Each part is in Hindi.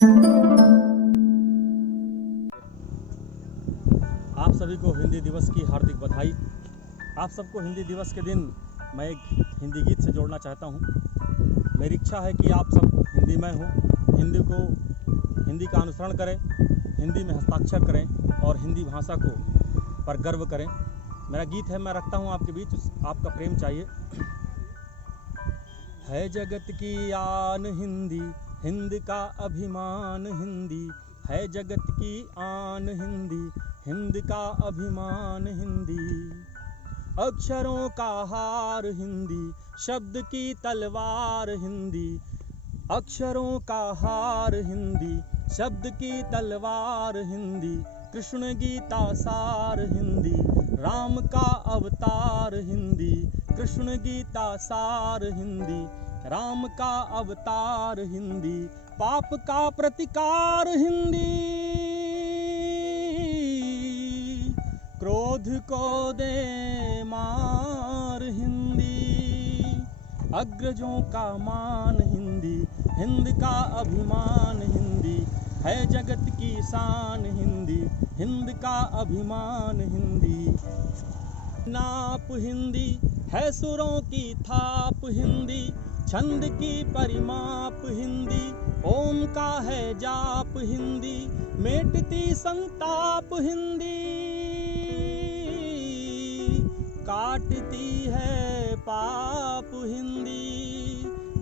आप सभी को हिंदी दिवस की हार्दिक बधाई। आप सबको हिंदी दिवस के दिन मैं एक हिंदी गीत से जोड़ना चाहता हूं। मेरी इच्छा है कि आप सब हिंदीमय हों, हिंदी का अनुसरण करें, हिंदी में हस्ताक्षर करें और हिंदी भाषा को पर गर्व करें। मेरा गीत है, मैं रखता हूं आपके बीच, आपका प्रेम चाहिए। है जगत की आन हिंदी, हिंद का अभिमान हिंदी, है जगत की आन हिंदी, हिंद का अभिमान हिंदी। अक्षरों का हार हिंदी, शब्द की तलवार हिंदी, अक्षरों का हार हिंदी, शब्द की तलवार हिंदी। कृष्ण गीता सार हिंदी, राम का अवतार हिंदी, कृष्ण गीता सार हिंदी, राम का अवतार हिंदी। पाप का प्रतिकार हिंदी, क्रोध को दे मार हिंदी। अग्रजों का मान हिंदी, हिंद का अभिमान हिंदी, है जगत की शान हिंदी, हिंद का अभिमान हिंदी। नाप हिंदी, है सुरों की थाप हिंदी, छंद की परिमाप हिंदी। ओम का है जाप हिंदी, मेटती संताप हिंदी, काटती है पाप हिंदी।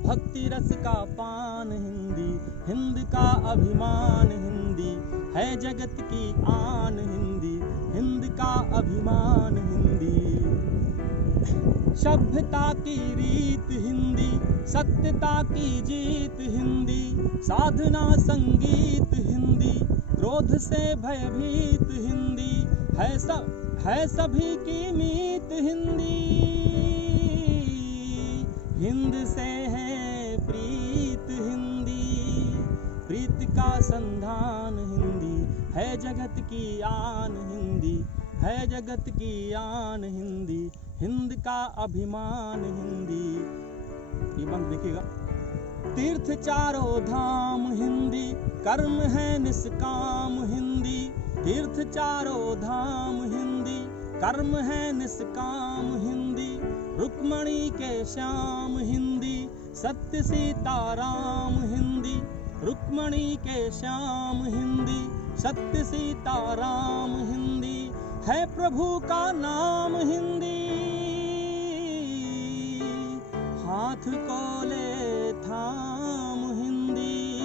भक्ति रस का पान हिंदी, हिंद का अभिमान हिंदी, है जगत की आन हिंदी, हिंद का अभिमान हिंदी। सभ्यता की रीत हिंदी, सत्यता की जीत हिंदी, साधना संगीत हिंदी, क्रोध से भयभीत हिंदी, है सभी की मीत हिंदी। हिंद से है प्रीत हिंदी, प्रीत का संधान हिंदी, है जगत की आन हिंदी, है जगत की आन हिंदी, हिंद का अभिमान हिंदी। ये बंद देखिएगा। तीर्थ चारों धाम हिंदी, कर्म है निष्काम हिंदी, तीर्थ चारों धाम हिंदी, कर्म है निष्काम हिंदी। रुक्मणी के श्याम हिंदी, सत्य सीताराम हिंदी, रुक्मणी के श्याम हिंदी, सत्य सीताराम हिंदी, है प्रभु का नाम हिंदी। हाथ को ले थाम हिंदी,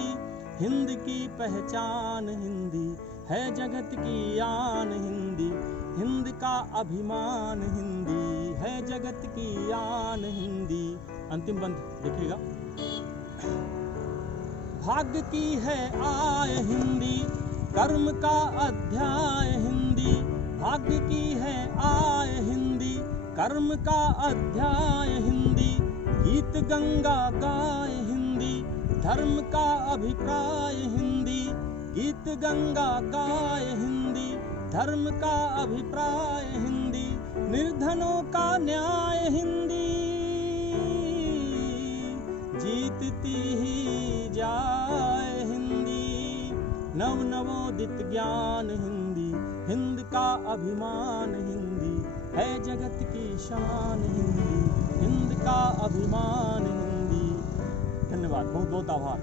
हिंद की पहचान हिंदी, है जगत की आन हिंदी, हिंद का अभिमान हिंदी, है जगत की आन हिंदी। अंतिम बंद देखिएगा। भाग्य की है आय हिंदी, कर्म का अध्याय हिंदी, भाग्य की है आय हिंदी, कर्म का अध्याय हिंदी। गीत गंगा गाय हिंदी, धर्म का अभिप्राय हिंदी, गीत गंगा गाय हिंदी, धर्म का अभिप्राय हिंदी। निर्धनों का न्याय हिंदी, जीतती ही जाए हिंदी। नव नवोदित ज्ञान हिंदी, हिंद का अभिमान हिंदी, है जगत की शान हिंदी, हिंद का अभिमान हिंदी। धन्यवाद, बहुत बहुत आभार।